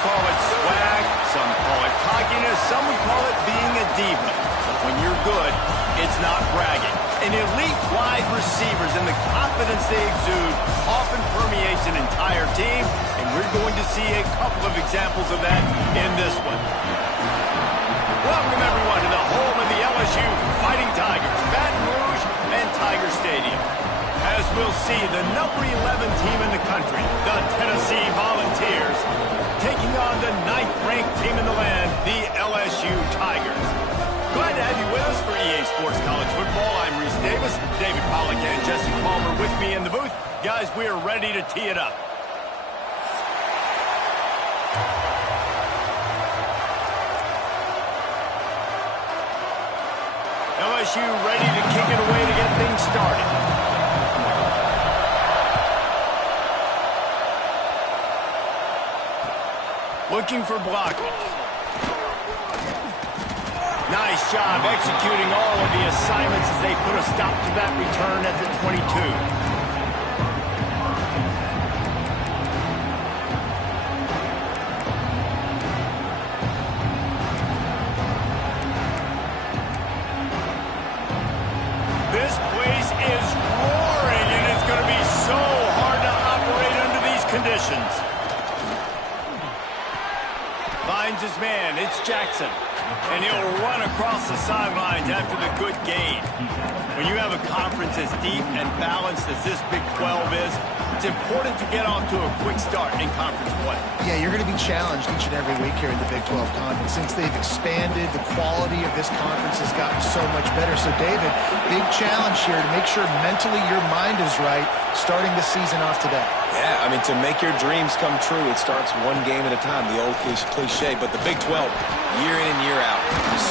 call it swag, some call it cockiness, some would call it being a diva. But when you're good, it's not bragging. An elite wide receivers and the confidence they exude often permeates an entire team, and we're going to see a couple of examples of that in this one. Welcome, everyone, to the home of the LSU Fighting Tigers, Baton Rouge and Tiger Stadium. As we'll see, the number 11 team in the country, the Tennessee Volunteers, taking on the 9th-ranked team in the land, the LSU Tigers. Glad to have you with us for EA Sports College Football. I'm Reese Davis, David Pollack and Jesse Palmer with me in the booth. Guys, we are ready to tee it up. LSU ready to kick it away to get things started. Looking for blockers. Nice job executing all of the assignments as they put a stop to that return at the 22. This place is roaring, and it's going to be so hard to operate under these conditions. Finds his man, it's Jackson. And he'll run across the sidelines after the good gain. When you have a conference as deep and balanced as this Big 12 is, it's important to get off to a quick start in conference play. Yeah, you're going to be challenged each and every week here in the Big 12 Conference. Since they've expanded, the quality of this conference has gotten so much better. So, David, big challenge here to make sure mentally your mind is right starting the season off today. Yeah, I mean, to make your dreams come true, it starts one game at a time, the old cliche. But the Big 12, year in and year out,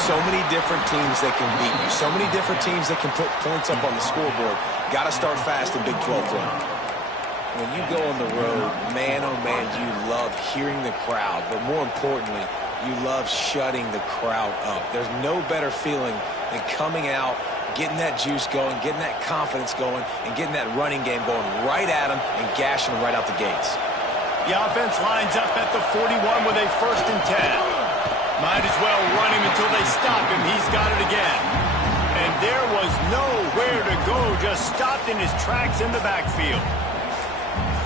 so many different teams that can beat you, so many different teams that can put points up on the scoreboard. Got to start fast in Big 12 play. When you go on the road, man, oh man, you love hearing the crowd. But more importantly, you love shutting the crowd up. There's no better feeling than coming out, getting that juice going, getting that confidence going, and getting that running game going right at them and gashing them right out the gates. The offense lines up at the 41 with a 1st and 10. Might as well run him until they stop him. He's got it again. And there was nowhere to go, just stopped in his tracks in the backfield.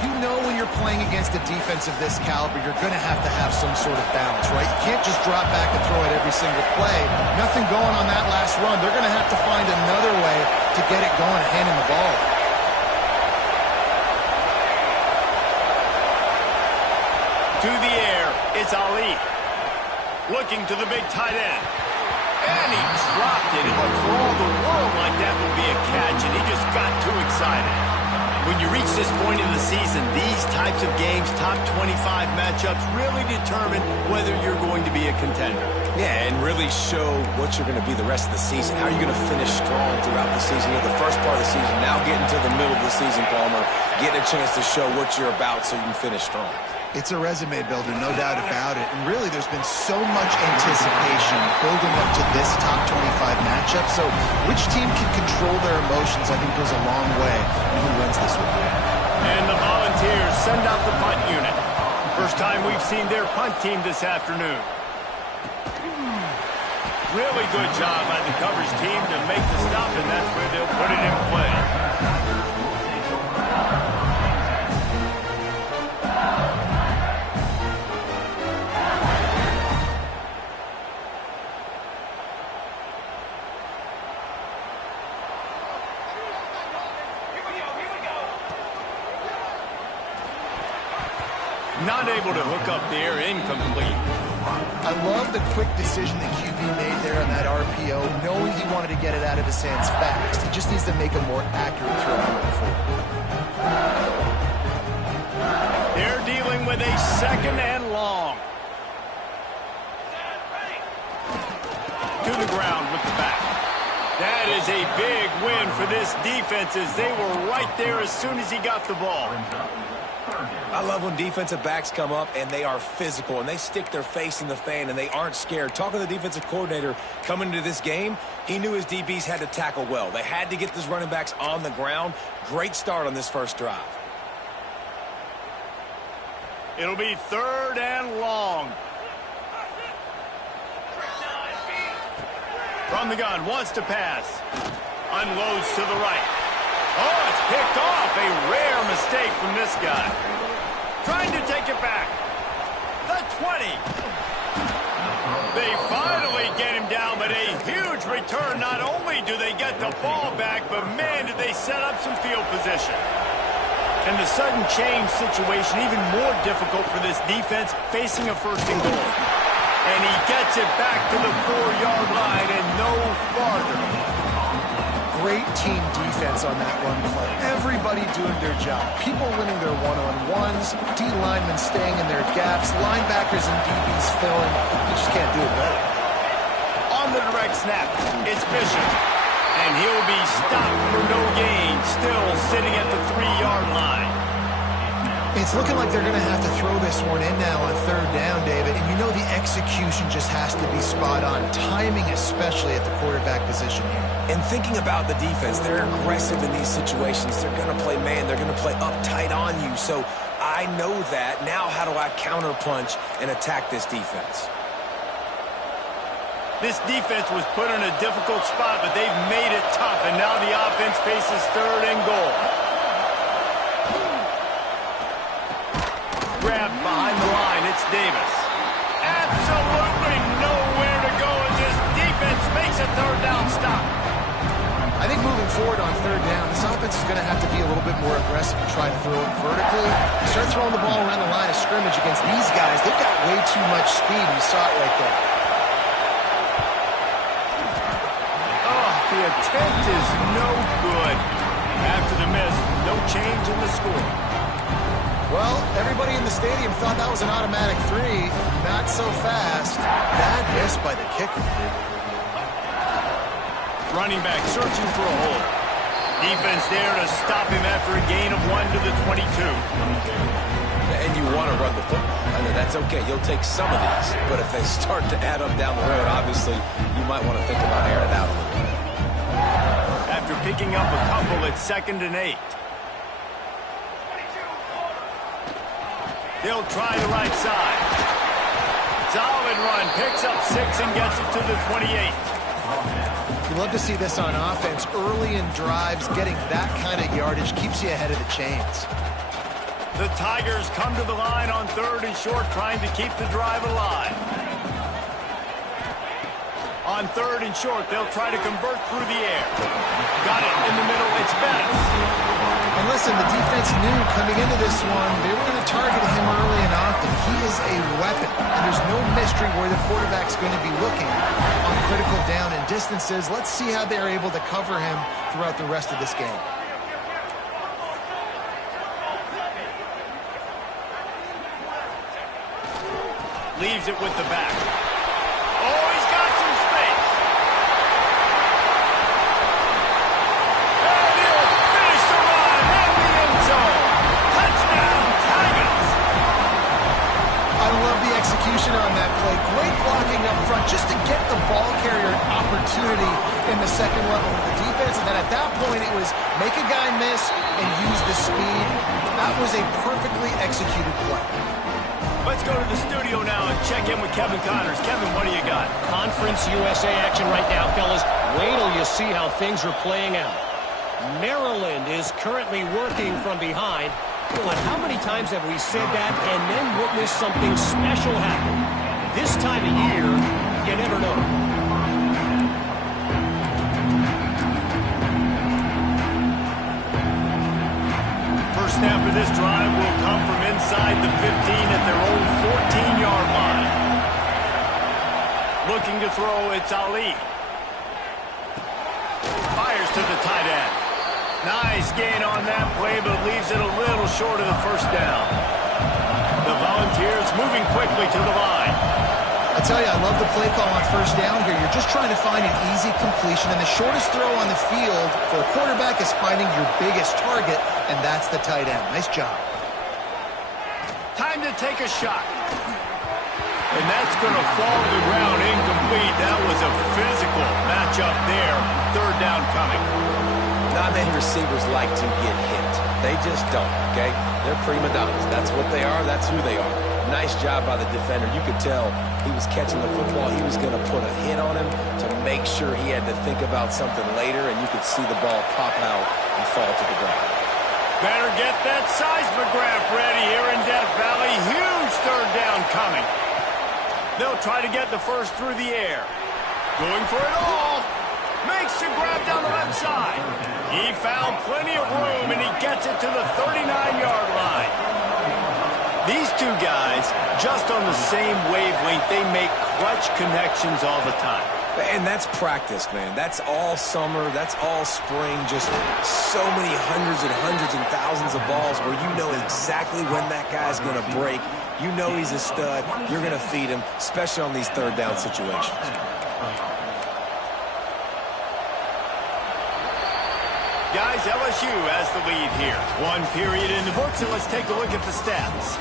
You know when you're playing against a defense of this caliber, you're going to have some sort of balance, right? You can't just drop back and throw it every single play. Nothing going on that last run. They're going to have to find another way to get it going and hand him the ball. To the air, it's Ali. Looking to the big tight end. And he dropped it. It looked for all the world like that would be a catch, and he just got too excited. When you reach this point in the season, these types of games, top 25 matchups, really determine whether you're going to be a contender. Yeah, and really show what you're going to be the rest of the season. How are you going to finish strong throughout the season? You know, the first part of the season, now getting to the middle of the season, Palmer, getting a chance to show what you're about so you can finish strong. It's a resume builder, no doubt about it. And really, there's been so much anticipation building up to this top 25 matchup. So which team can control their emotions, I think, goes a long way in who wins this one. And the Volunteers send out the punt unit. First time we've seen their punt team this afternoon. Really good job by the coverage team to make the stop, and that's where they'll put it in play. Not able to hook up there, incomplete. I love the quick decision that QB made there on that RPO, knowing he wanted to get it out of his hands fast. He just needs to make a more accurate throw moving forward. They're dealing with a 2nd and long. To the ground with the back. That is a big win for this defense as they were right there as soon as he got the ball. I love when defensive backs come up and they are physical and they stick their face in the fan and they aren't scared. Talking to the defensive coordinator coming into this game, he knew his DBs had to tackle well. They had to get these running backs on the ground. Great start on this first drive. It'll be 3rd and long. From the gun, wants to pass. Unloads to the right. Oh, it's picked off. A rare mistake from this guy. Trying to take it back. The 20. They finally get him down, but a huge return. Not only do they get the ball back, but man, did they set up some field position. And the sudden change situation even more difficult for this defense facing a 1st and goal. And he gets it back to the 4-yard line and no farther. Great team defense on that run play. Everybody doing their job. People winning their one-on-ones, D linemen staying in their gaps, linebackers and DBs filling. You just can't do it better. On the direct snap, it's Bishop. And he'll be stopped for no gain, still sitting at the 3-yard line. It's looking like they're going to have to throw this one in now on 3rd down, David. And you know the execution just has to be spot on. Timing especially at the quarterback position here. And thinking about the defense, they're aggressive in these situations. They're going to play man. They're going to play uptight on you. So I know that. Now how do I counterpunch and attack this defense? This defense was put in a difficult spot, but they've made it tough. And now the offense faces 3rd and goal. Grabbed behind the line, it's Davis. Absolutely nowhere to go as this defense makes a 3rd down stop. I think moving forward on 3rd down, this offense is going to have to be a little bit more aggressive and try to throw it vertically. You start throwing the ball around the line of scrimmage against these guys, they've got way too much speed. You saw it right there. The attempt is no good. After the miss, no change in the score. Well, everybody in the stadium thought that was an automatic 3. Not so fast. Bad miss by the kicker. Running back searching for a hole. Defense there to stop him after a gain of 1 to the 22. And you want to run the football. I mean, that's okay. You'll take some of these. But if they start to add up down the road, obviously, you might want to think about airing it out a little bit. After picking up a couple, it's 2nd and 8. They'll try the right side. Solid run, picks up 6 and gets it to the 28. You love to see this on offense. Early in drives, getting that kind of yardage keeps you ahead of the chains. The Tigers come to the line on 3rd and short, trying to keep the drive alive. On 3rd and short, they'll try to convert through the air. Got it in the middle, it's Bettis. And listen, the defense knew coming into this one, they were going to target him early and often. He is a weapon, and there's no mystery where the quarterback's going to be looking on critical down and distances. Let's see how they're able to cover him throughout the rest of this game. Leaves it with the back. Oh, he's got some space. And he'll finish the run in the end zone. Touchdown, Tigers. I love the execution on that play. Great blocking up front just to get the ball carrier an opportunity in the second level of the defense. And then at that point, it was make a guy miss and use the speed. That was a perfectly executed play. Let's go to the studio now and check in with Kevin Connors. Kevin, what do you got? Conference USA action right now, fellas. Wait till you see how things are playing out. Maryland is currently working from behind. But how many times have we said that and then witnessed something special happen? This time of year, you never know. First snap of this drive will come from inside the 15 at their own 14-yard line. Looking to throw, it's Ali. Fires to the tight end. Nice gain on that play, but leaves it a little short of the first down. The Volunteers moving quickly to the line. I tell you, I love the play call on first down here. You're just trying to find an easy completion, and the shortest throw on the field for a quarterback is finding your biggest target, and that's the tight end. Nice job. Time to take a shot. And that's going to fall to the ground incomplete. That was a physical matchup there. 3rd down coming. Not many receivers like to get hit. They just don't, okay? They're prima donnas. That's what they are. That's who they are. Nice job by the defender. You could tell he was catching the football. He was going to put a hit on him to make sure he had to think about something later, and you could see the ball pop out and fall to the ground. Better get that seismograph ready here in Death Valley. Huge third down coming. They'll try to get the first through the air. Going for it all. Makes the grab down the left side. He found plenty of room, and he gets it to the 39-yard line. These two guys, just on the same wavelength, they make clutch connections all the time. And that's practice, man. That's all summer. That's all spring. Just so many hundreds and thousands of balls where you know exactly when that guy's going to break. You know he's a stud. You're going to feed him, especially on these third down situations. Guys, LSU has the lead here. One period in the books, and let's take a look at the stats.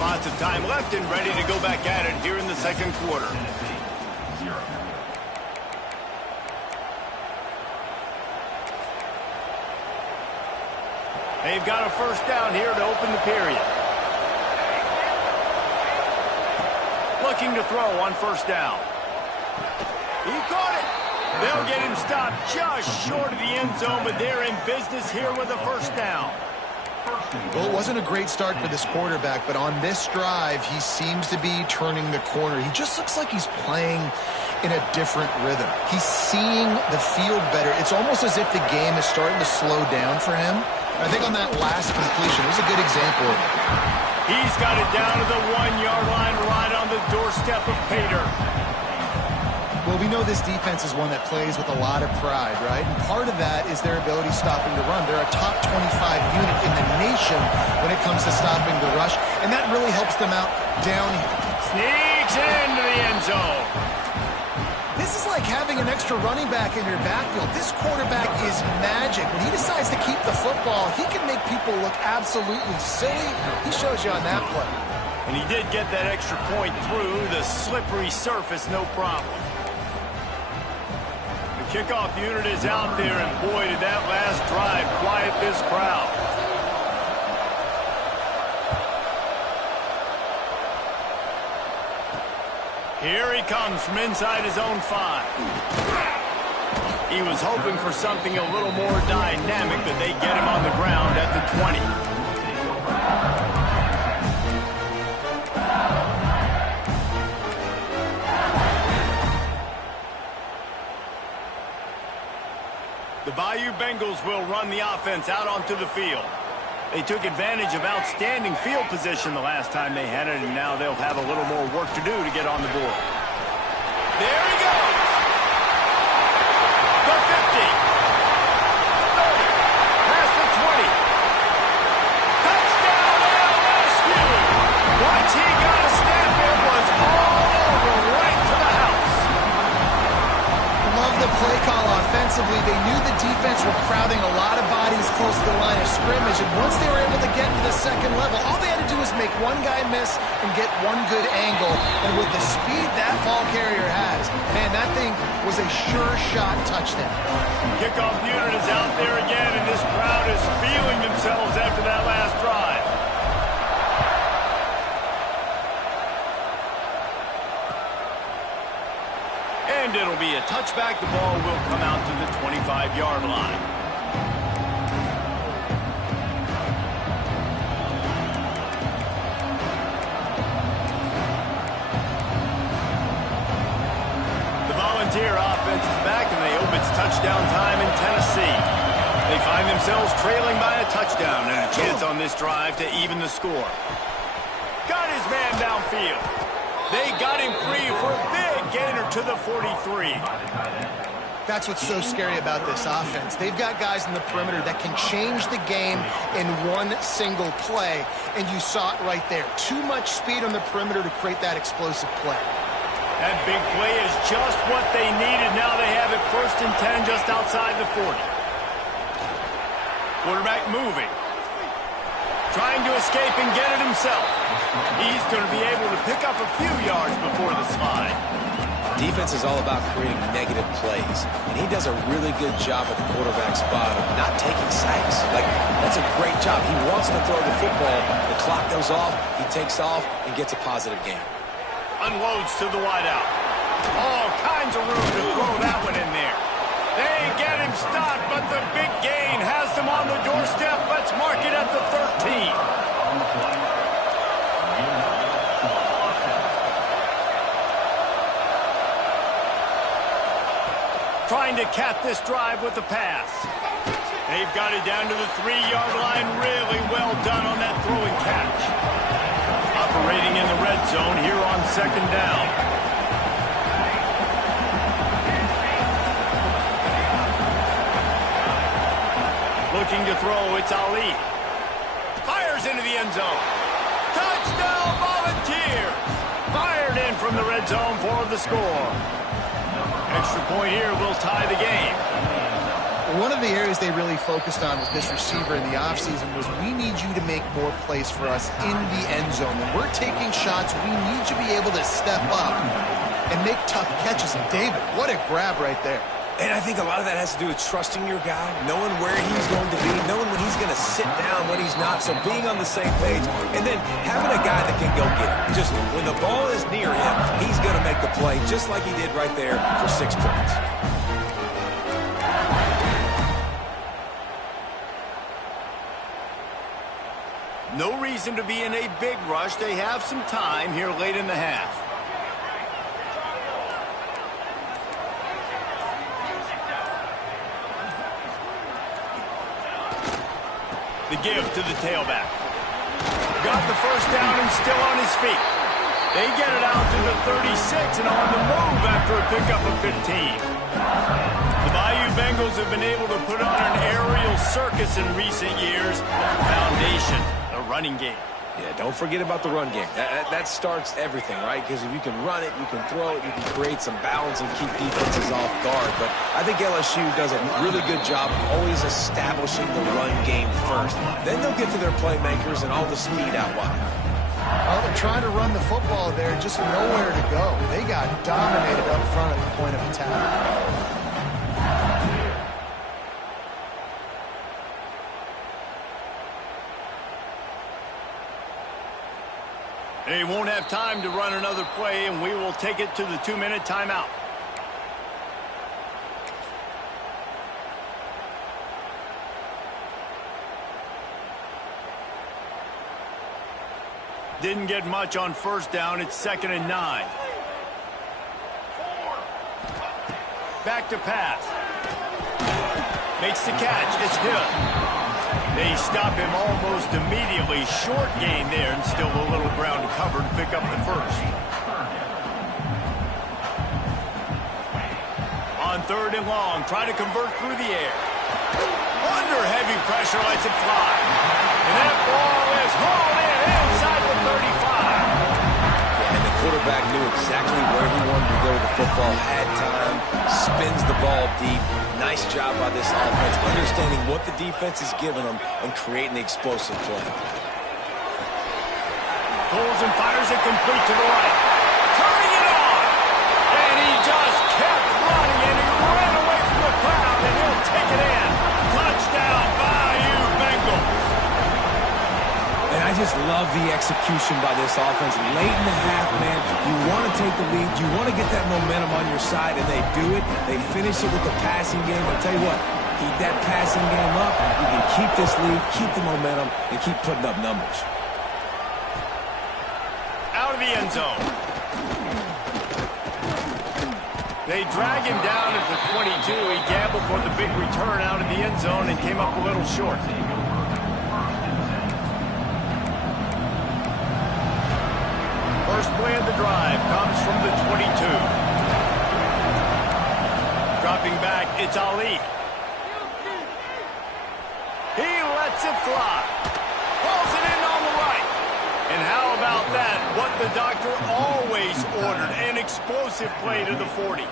Lots of time left and ready to go back at it here in the second quarter. They've got a first down here to open the period. Looking to throw on first down. He caught it. They'll get him stopped just short of the end zone, but they're in business here with a first down. Well, it wasn't a great start for this quarterback, but on this drive, he seems to be turning the corner. He just looks like he's playing in a different rhythm. He's seeing the field better. It's almost as if the game is starting to slow down for him. I think on that last completion, it was a good example of it. He's got it down to the 1-yard line, right on the doorstep of Pater. Well, we know this defense is one that plays with a lot of pride, right? And part of that is their ability stopping the run. They're a top 25 unit in the nation when it comes to stopping the rush, and that really helps them out down here. Sneaks into the end zone. This is like having an extra running back in your backfield. This quarterback is magic. When he decides to keep the football, he can make people look absolutely silly. He shows you on that play. And he did get that extra point through the slippery surface, no problem. The kickoff unit is out there, and boy, did that last drive quiet this crowd. Here he comes from inside his own 5. He was hoping for something a little more dynamic, but they get him on the ground at the 20. The Bayou Bengals will run the offense out onto the field. They took advantage of outstanding field position the last time they had it, and now they'll have a little more work to do to get on the board. There he goes. The 50. The 30. Past the 20. Touchdown LSU. Once he got a snap, it was all over, right to the house. Love the play call offensively. They knew the defense were crowding a lot of bodies close to the line of scrimmage, and once they were able to get to the second level, all they had to do was make one guy miss and get one good angle. And with the speed that ball carrier has, man, that thing was a sure shot touchdown. Kickoff unit is out there again, and this crowd is feeling themselves after that last drive. And it'll be a touchback. The ball will come out to the 25-yard line. The Volunteer offense is back, and they hope it's touchdown time in Tennessee. They find themselves trailing by a touchdown and a chance on this drive to even the score. Got his man downfield. They got him free for a big gainer to the 43. That's what's so scary about this offense. They've got guys in the perimeter that can change the game in one single play, and you saw it right there. Too much speed on the perimeter to create that explosive play. That big play is just what they needed. Now they have it 1st and 10 just outside the 40. Quarterback moving. Trying to escape and get it himself. He's going to be able to pick up a few yards before the slide. Defense is all about creating negative plays, and he does a really good job at the quarterback spot of not taking sacks. Like, that's a great job. He wants to throw the football. The clock goes off, he takes off, and gets a positive gain. Unloads to the wideout. All kinds of room to throw that one in there. They get him stopped, but the big gain has them on the doorstep. Let's mark it at the 13. Trying to cap this drive with the pass. They've got it down to the 3-yard line. Really well done on that throw and catch. Operating in the red zone here on 2nd down. Looking to throw, it's Ali. Fires into the end zone. Touchdown Volunteers! Fired in from the red zone for the score. Extra point here will tie the game. One of the areas they really focused on with this receiver in the offseason was we need you to make more plays for us in the end zone. When we're taking shots, we need you to be able to step up and make tough catches. And David, what a grab right there. And I think a lot of that has to do with trusting your guy, knowing where he's going to be, knowing when he's going to sit down, when he's not, so being on the same page, and then having a guy that can go get it. Just when the ball is near him, he's going to make the play, just like he did right there for 6 points. No reason to be in a big rush. They have some time here late in the half. The give to the tailback. Got the first down and still on his feet. They get it out to the 36 and on the move after a pickup of 15. The Bayou Bengals have been able to put on an aerial circus in recent years. Foundation, the running game. Yeah, don't forget about the run game. That starts everything, right? Because if you can run it, you can throw it, you can create some balance and keep defenses off guard. But I think LSU does a really good job of always establishing the run game first. Then they'll get to their playmakers and all the speed out wide. Well, they're trying to run the football there, just nowhere to go. They got dominated up front at the point of attack. They won't have time to run another play, and we will take it to the 2-minute timeout. Didn't get much on first down. It's 2nd and 9. Back to pass. Makes the catch. It's Hill. They stop him almost immediately. Short gain there and still a little ground to cover to pick up the first. On 3rd and long, try to convert through the air. Under heavy pressure, lets it fly. And that ball is hauled in inside the 35. And the quarterback knew exactly where he wanted to go with the football, had time, spins the ball deep. Nice job by this offense, understanding what the defense is giving them and creating the explosive play. Pulls and fires it complete to the right. Turning it on. And he just kept running, and he ran away from the crowd, and he'll take it in. Touchdown, Bayou Bengals. And I just love the execution by this offense. Late in the half, man, you want to take the lead. You want to get that momentum on your side, and they do it. They finish it with the passing game. I'll tell you what, keep that passing game up. You can keep this lead, keep the momentum, and keep putting up numbers. Out of the end zone. They drag him down at the 22. He gambled for the big return out of the end zone and came up a little short. First play of the drive comes from the 22. Dropping back, it's Ali. He lets it fly. Pulls it in on the right. And how about that? What the doctor always ordered, an explosive play to the 40.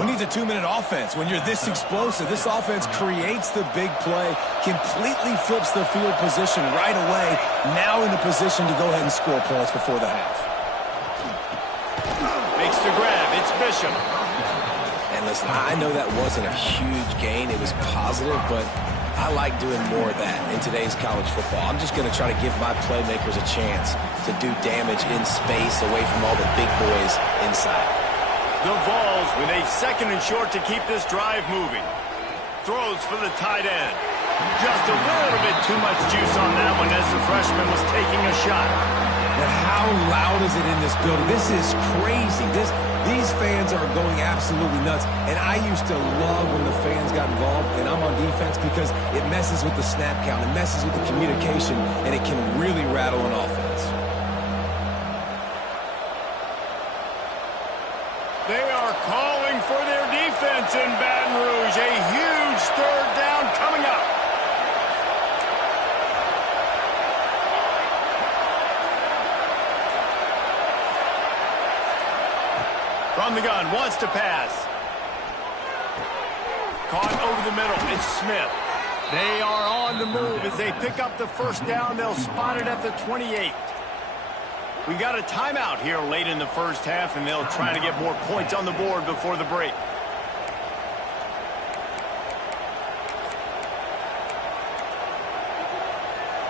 We need a 2-minute offense. When you're this explosive, this offense creates the big play, completely flips the field position right away, now in a position to go ahead and score points before the half. Makes the grab Bishop. And listen, I know that wasn't a huge gain. It was positive, but I like doing more of that in today's college football. I'm just going to try to give my playmakers a chance to do damage in space away from all the big boys inside. The Vols with a 2nd and short to keep this drive moving. Throws for the tight end. Just a little bit too much juice on that one as the freshman was taking a shot. But how loud is it in this building? This is crazy. These fans are going absolutely nuts. And I used to love when the fans got involved, and I'm on defense because it messes with the snap count. It messes with the communication, and it can really rattle an offense. They are calling for their defense in Baton Rouge. A huge 3rd down coming up. From the gun, wants to pass. Caught over the middle, it's Smith. They are on the move as they pick up the 1st down. They'll spot it at the 28. We got a timeout here late in the 1st half, and they'll try to get more points on the board before the break.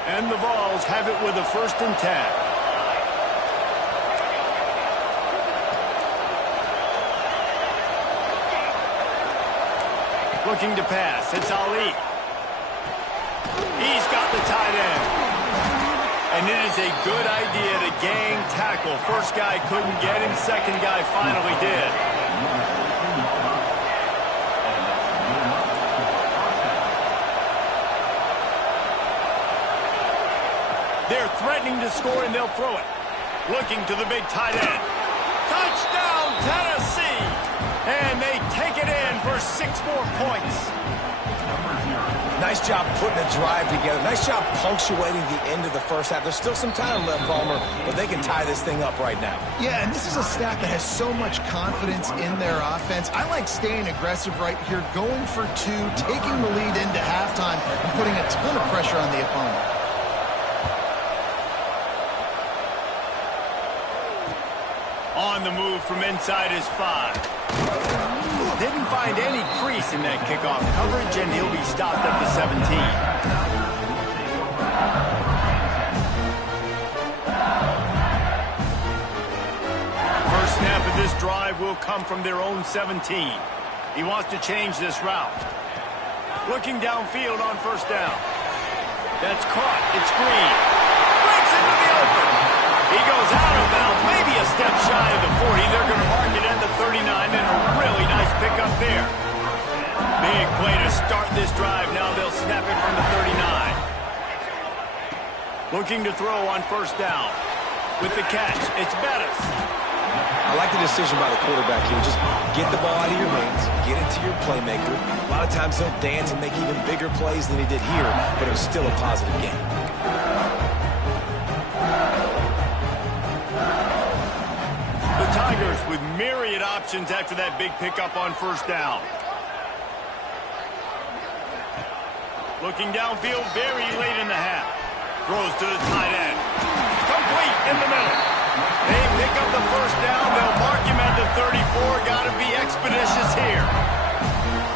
And the Vols have it with a 1st and 10. Looking to pass. It's Ali. He's got the tight end. And it is a good idea to gang tackle. First guy couldn't get him. Second guy finally did. They're threatening to score, and they'll throw it. Looking to the big tight end. Touchdown, Tennessee! And they take it in for 6 more points. Nice job putting a drive together. Nice job punctuating the end of the 1st half. There's still some time left, Palmer, but they can tie this thing up right now. Yeah, and this is a staff that has so much confidence in their offense. I like staying aggressive right here, going for 2, taking the lead into halftime, and putting a ton of pressure on the opponent. On the move from inside his 5. Didn't find any crease in that kickoff coverage, and he'll be stopped at the 17. First snap of this drive will come from their own 17. He wants to change this route. Looking downfield on 1st down. That's caught. It's Green. Breaks into the open. He goes out of bounds, maybe a step shy of the 40. They're going to mark it at the 39, and a really nice pickup there. Big play to start this drive. Now they'll snap it from the 39. Looking to throw on 1st down. With the catch, it's Bettis. I like the decision by the quarterback here. Just get the ball out of your hands, get it to your playmaker. A lot of times he'll dance and make even bigger plays than he did here, but it was still a positive game. Tigers with myriad options after that big pickup on 1st down. Looking downfield very late in the half. Throws to the tight end. Complete in the middle. They pick up the 1st down. They'll mark him at the 34. Got to be expeditious here.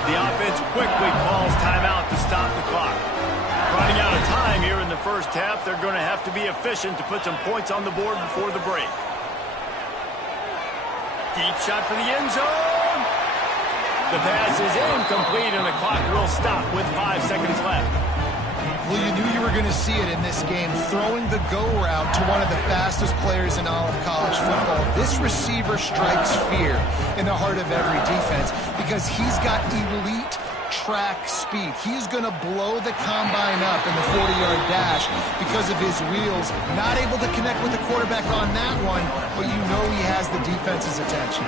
The offense quickly calls timeout to stop the clock. Running out of time here in the 1st half. They're going to have to be efficient to put some points on the board before the break. Deep shot for the end zone. The pass is incomplete, and the clock will stop with 5 seconds left. Well, you knew you were going to see it in this game, throwing the go route to one of the fastest players in all of college football. This receiver strikes fear in the heart of every defense because he's got elite track speed. He's going to blow the combine up in the 40-yard dash because of his wheels. Not able to connect with the quarterback on that one, but you know he has the defense's attention.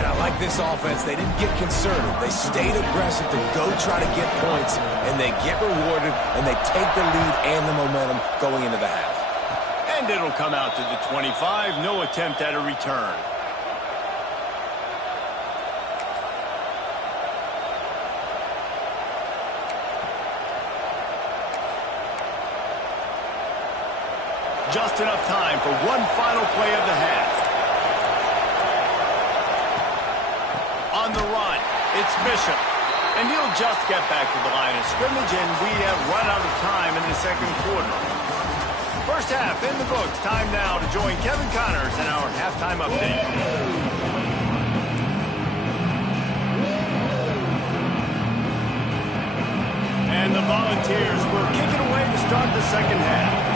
And I like this offense. They didn't get conservative. They stayed aggressive to go try to get points, and they get rewarded, and they take the lead and the momentum going into the half. And it'll come out to the 25. No attempt at a return. Just enough time for one final play of the half. It's Bishop. And he'll just get back to the line of scrimmage, and we have run out of time in the second quarter. First half in the books. Time now to join Kevin Connors in our halftime update. And the Volunteers will kick it away to start the second half.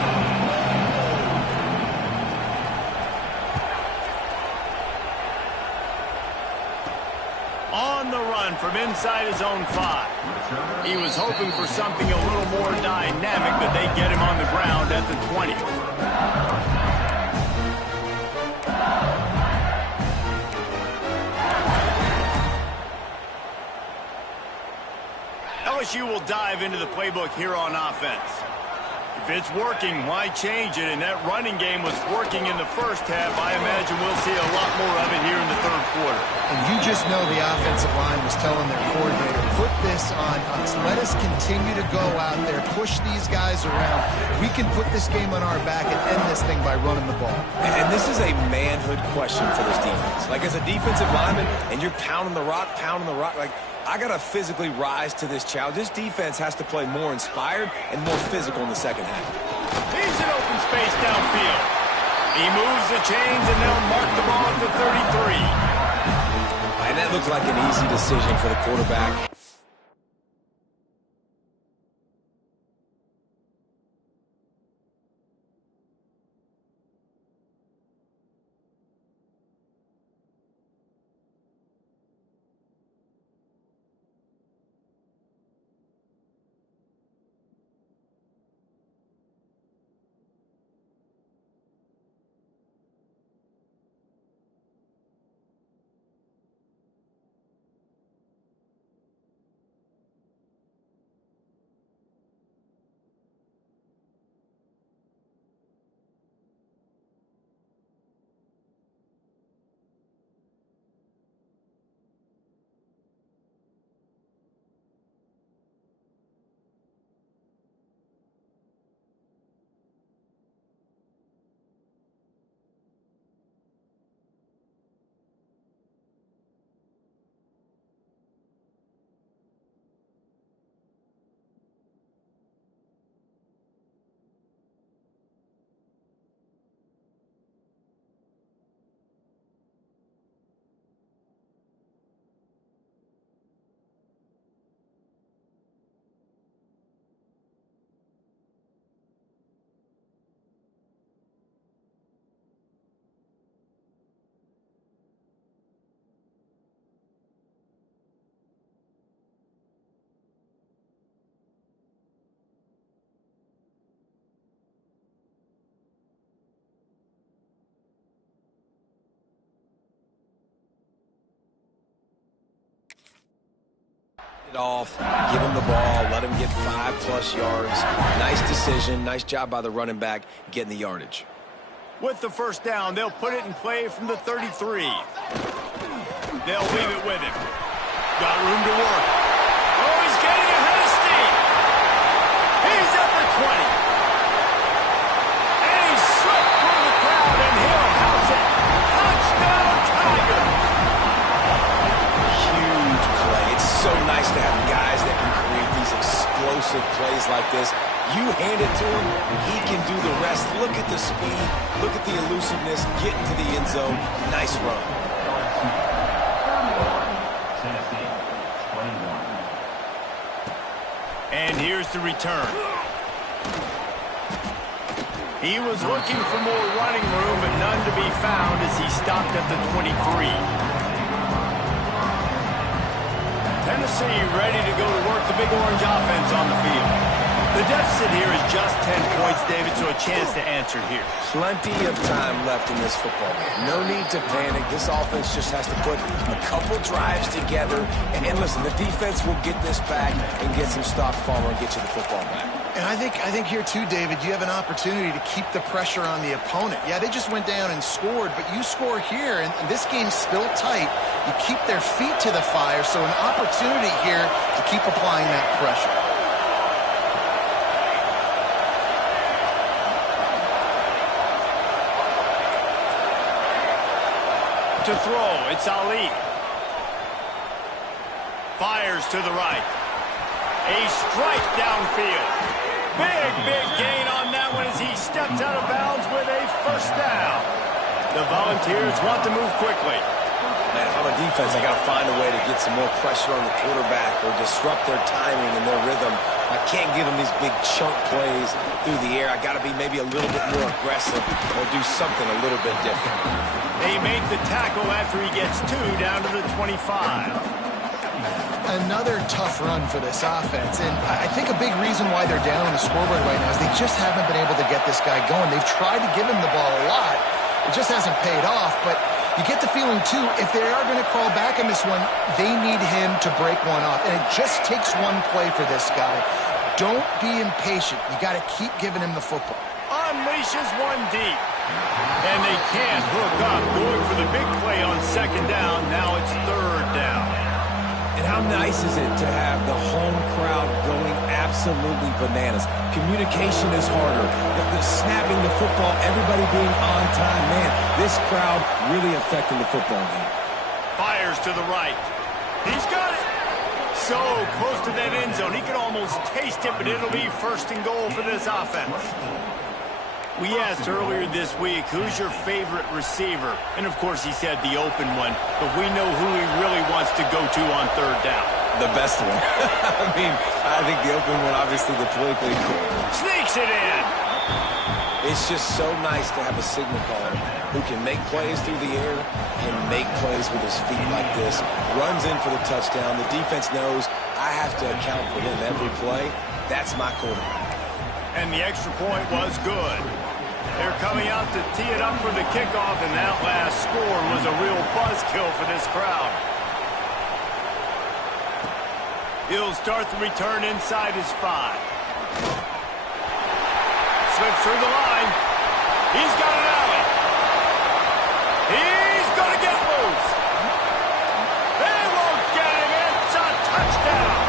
On the run from inside his own 5. He was hoping for something a little more dynamic, but they get him on the ground at the 20. LSU will dive into the playbook here on offense. If it's working, why change it? And that running game was working in the first half. I imagine we'll see a lot more of it here in the third quarter. And you just know the offensive line was telling their coordinator, put this on us. Let us continue to go out there, push these guys around. We can put this game on our back and end this thing by running the ball. And this is a manhood question for this defense. Like, as a defensive lineman, and you're pounding the rock, like, I got to physically rise to this challenge. This defense has to play more inspired and more physical in the second half. He's in open space downfield. He moves the chains, and they'll mark the ball at the 33. And that looks like an easy decision for the quarterback. Off, give him the ball, let him get 5+ yards. Nice decision, nice job by the running back getting the yardage. With the first down, they'll put it in play from the 33. They'll leave it with him. Got room to work. Oh, he's getting ahead of steam. He's at the 20. And he's swept through the crowd, and he'll house it. Touchdown, Tiger. Huge play. It's so nice to have guys that can create these explosive plays like this. You hand it to him, he can do the rest. Look at the speed, look at the elusiveness, get into the end zone. Nice run. And here's the return. He was looking for more running room, but none to be found as he stopped at the 23. Tennessee ready to go to work the Big Orange offense on the field. The deficit here is just 10 points, David, so a chance to answer here. Plenty of time left in this football game. No need to panic. This offense just has to put a couple drives together. And listen, the defense will get this back and get some stops, Palmer, and get you the football back. And I think here too, David, you have an opportunity to keep the pressure on the opponent. Yeah, they just went down and scored, but you score here, and this game's still tight. You keep their feet to the fire, so an opportunity here to keep applying that pressure. To throw, it's Ali. Fires to the right. A strike downfield. Big gain on that one as he steps out of bounds with a first down. The Volunteers want to move quickly. Man, if I'm a defense, I got to find a way to get some more pressure on the quarterback or disrupt their timing and their rhythm. I can't give them these big chunk plays through the air. I got to be maybe a little bit more aggressive or do something a little bit different. They make the tackle after he gets 2 down to the 25. Another tough run for this offense, and I think a big reason why they're down on the scoreboard right now is they just haven't been able to get this guy going. They've tried to give him the ball a lot. It just hasn't paid off, but you get the feeling, too, if they are going to crawl back in this one, they need him to break one off, and it just takes one play for this guy. Don't be impatient. You got to keep giving him the football. Unleashes one deep. And they can't hook up, going for the big play on second down. Now it's third down. And how nice is it to have the home crowd going absolutely bananas? Communication is harder. The snapping the football, everybody being on time. Man, this crowd really affecting the football game. Fires to the right. He's got it. So close to that end zone. He could almost taste it, but it'll be first and goal for this offense. We asked earlier this week, who's your favorite receiver? And, of course, he said the open one. But we know who he really wants to go to on third down. The best one. I mean, I think the open one, obviously, the politically cool. Sneaks it in. It's just so nice to have a signal caller who can make plays through the air and make plays with his feet like this. Runs in for the touchdown. The defense knows I have to account for him every play. That's my quarterback. And the extra point was good. They're coming out to tee it up for the kickoff, and that last score was a real buzzkill for this crowd. He'll start the return inside his 5. Slips through the line. He's got an alley. He's going to get loose. They won't get him. It's a touchdown.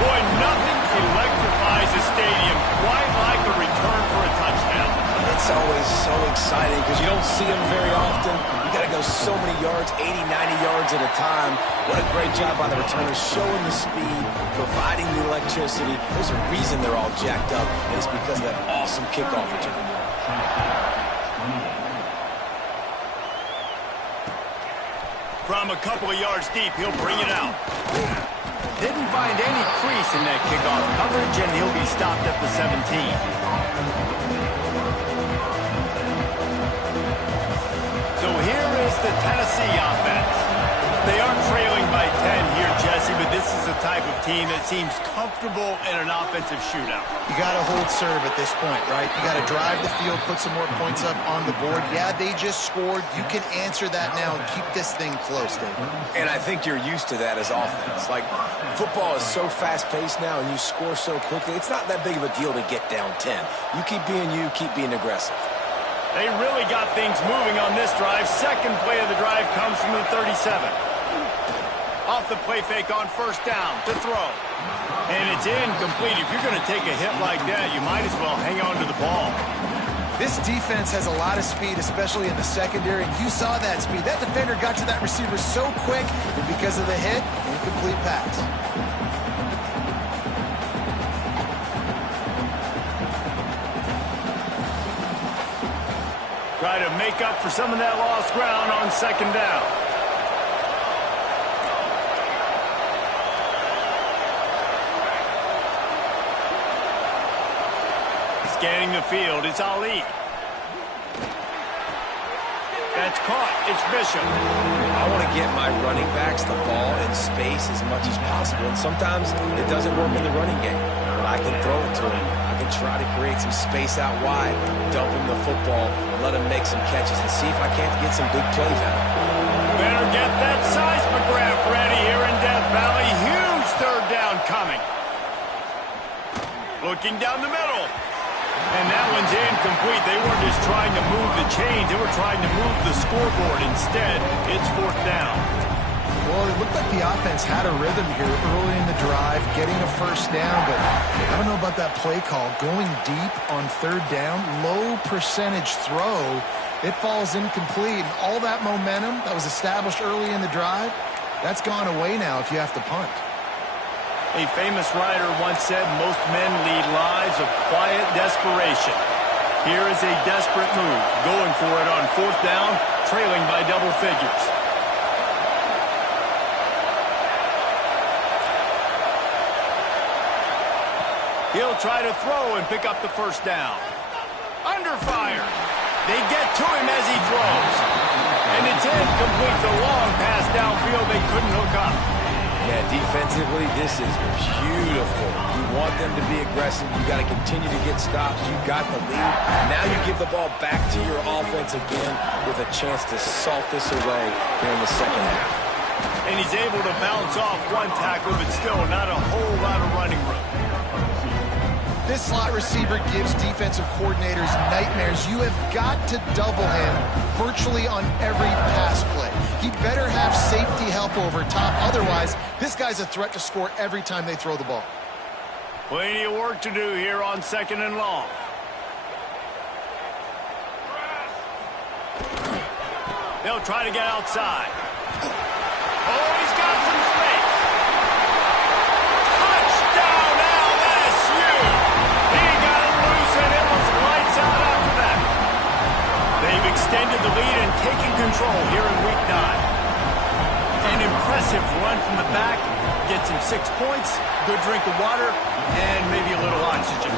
Boy, nothing electrifies a stadium quite like a return for a touchdown. It's always so exciting because you don't see them very often. You got to go so many yards, 80, 90 yards at a time. What a great job by the returners, showing the speed, providing the electricity. There's a reason they're all jacked up, and it's because of that awesome kickoff return. From a couple of yards deep, he'll bring it out. Didn't find any crease in that kickoff coverage, and he'll be stopped at the 17. So here is the Tennessee offense. They are trailing by 10 here, Jesse, but this is the type of team that seems comfortable in an offensive shootout. You got to hold serve at this point, right? You got to drive the field, put some more points up on the board. Yeah, they just scored. You can answer that now and keep this thing close, David. And I think you're used to that as offense. Like, football is so fast-paced now and you score so quickly, it's not that big of a deal to get down 10. You keep being you, keep being aggressive. They really got things moving on this drive. Second play of the drive comes from the 37. Off the play fake on first down to throw. And it's incomplete. If you're going to take a hit like that, you might as well hang on to the ball. This defense has a lot of speed, especially in the secondary, and you saw that speed. That defender got to that receiver so quick, and because of the hit, incomplete pass. Try to make up for some of that lost ground on second down. Scanning the field, it's Ali. That's caught, it's Bishop. I want to get my running backs the ball in space as much as possible, and sometimes it doesn't work in the running game, but I can throw it to him. I can try to create some space out wide, dump him the football, let him make some catches, and see if I can't get some big plays out of him. Better get that seismograph ready here in Death Valley. Huge third down coming. Looking down the middle. And that one's incomplete. They weren't just trying to move the chains. They were trying to move the scoreboard. Instead, it's fourth down. Well, it looked like the offense had a rhythm here early in the drive, getting a first down, but I don't know about that play call. Going deep on third down, low percentage throw, it falls incomplete. And all that momentum that was established early in the drive, That's gone away now if you have to punt. A famous writer once said most men lead lives of quiet desperation. Here is a desperate move, going for it on 4th down, trailing by double figures. He'll try to throw and pick up the 1st down. Under fire. They get to him as he throws. And it's incomplete. The long pass downfield they couldn't hook up. Yeah, defensively, this is beautiful. You want them to be aggressive. You got to continue to get stops. You got the lead. Now you give the ball back to your offense again with a chance to salt this away here in the second half. And he's able to bounce off one tackle, but still not a whole lot of running room. This slot receiver gives defensive coordinators nightmares. You have got to double him virtually on every pass play. He better have safety help over top. Otherwise, this guy's a threat to score every time they throw the ball. Plenty of work to do here on 2nd and long. They'll try to get outside. Oh, he's got some space. Touchdown, LSU! He got it loose, and it was lights out after that. They've extended the lead and taken control here in Week 9. An impressive run from the back. Gets him 6 points, good drink of water, and maybe a little oxygen.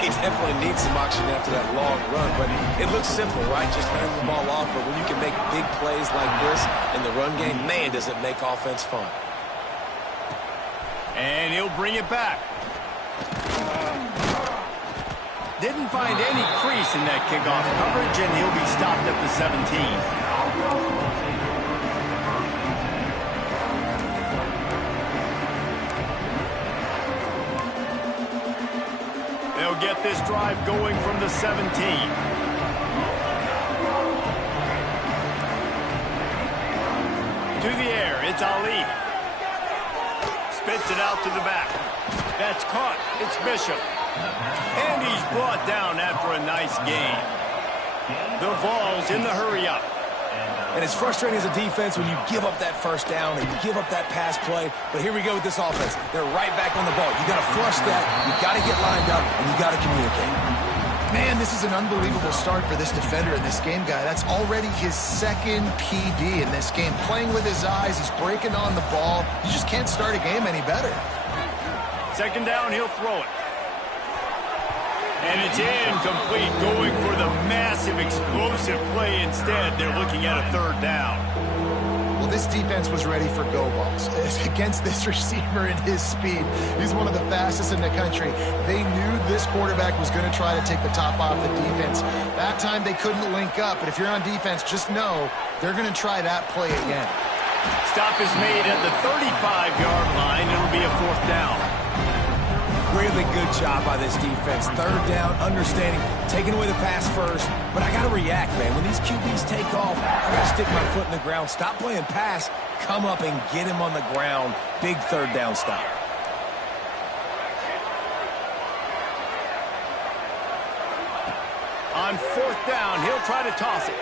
He definitely needs some oxygen after that long run, but it looks simple, right? Just hand the ball off, but when you can make big plays like this in the run game, man, does it make offense fun. And he'll bring it back. Didn't find any crease in that kickoff coverage, and he'll be stopped at the 17. They'll get this drive going from the 17. To the air, it's Ali. Spits it out to the back. That's caught. It's Bishop. And he's brought down after a nice gain. The Vols in the hurry-up. And it's frustrating as a defense when you give up that 1st down and you give up that pass play. But here we go with this offense. They're right back on the ball. You got to flush that. You got to get lined up, and you got to communicate. Man, this is an unbelievable start for this defender in this game, guy. That's already his 2nd PD in this game. Playing with his eyes, he's breaking on the ball. You just can't start a game any better. 2nd down, he'll throw it. And it's incomplete, going for the massive, explosive play instead. They're looking at a 3rd down. Well, this defense was ready for go balls. Against this receiver and his speed, he's one of the fastest in the country. They knew this quarterback was going to try to take the top off the defense. That time they couldn't link up, but if you're on defense, just know they're going to try that play again. Stop is made at the 35-yard line. It'll be a 4th down. Really good job by this defense. 3rd down, understanding, taking away the pass first. But I got to react, man. When these QBs take off, I got to stick my foot in the ground. Stop playing pass. Come up and get him on the ground. Big 3rd down stop. On 4th down, he'll try to toss it.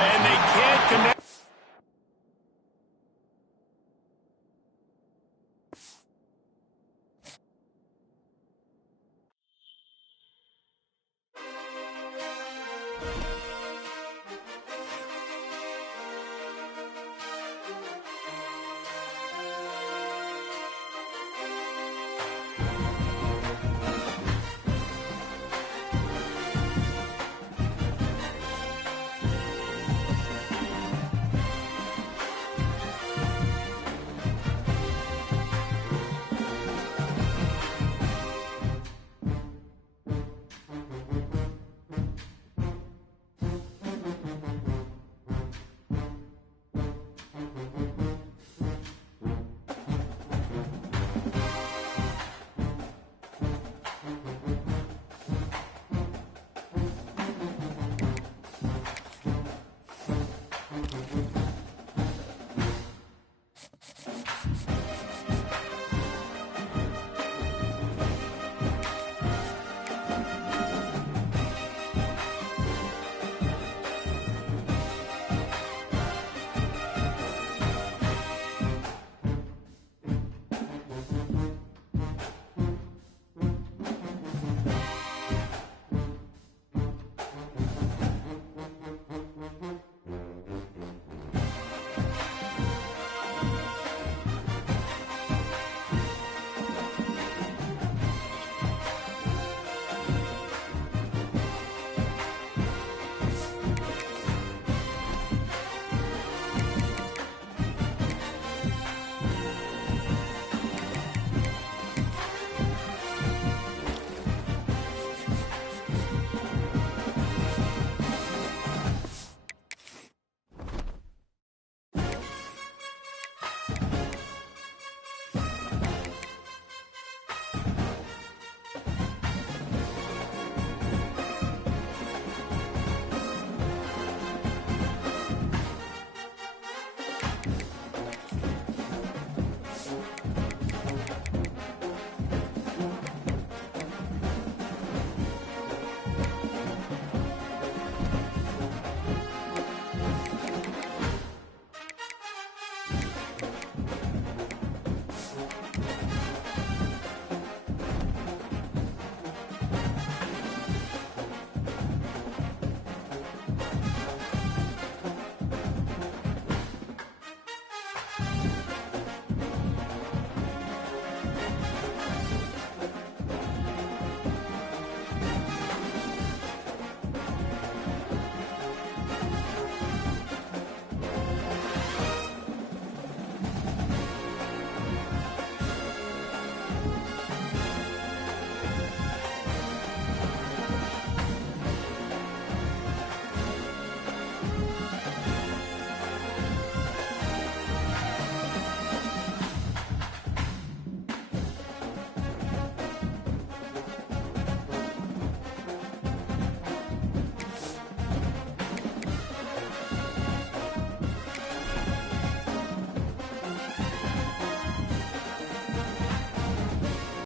And they can't connect.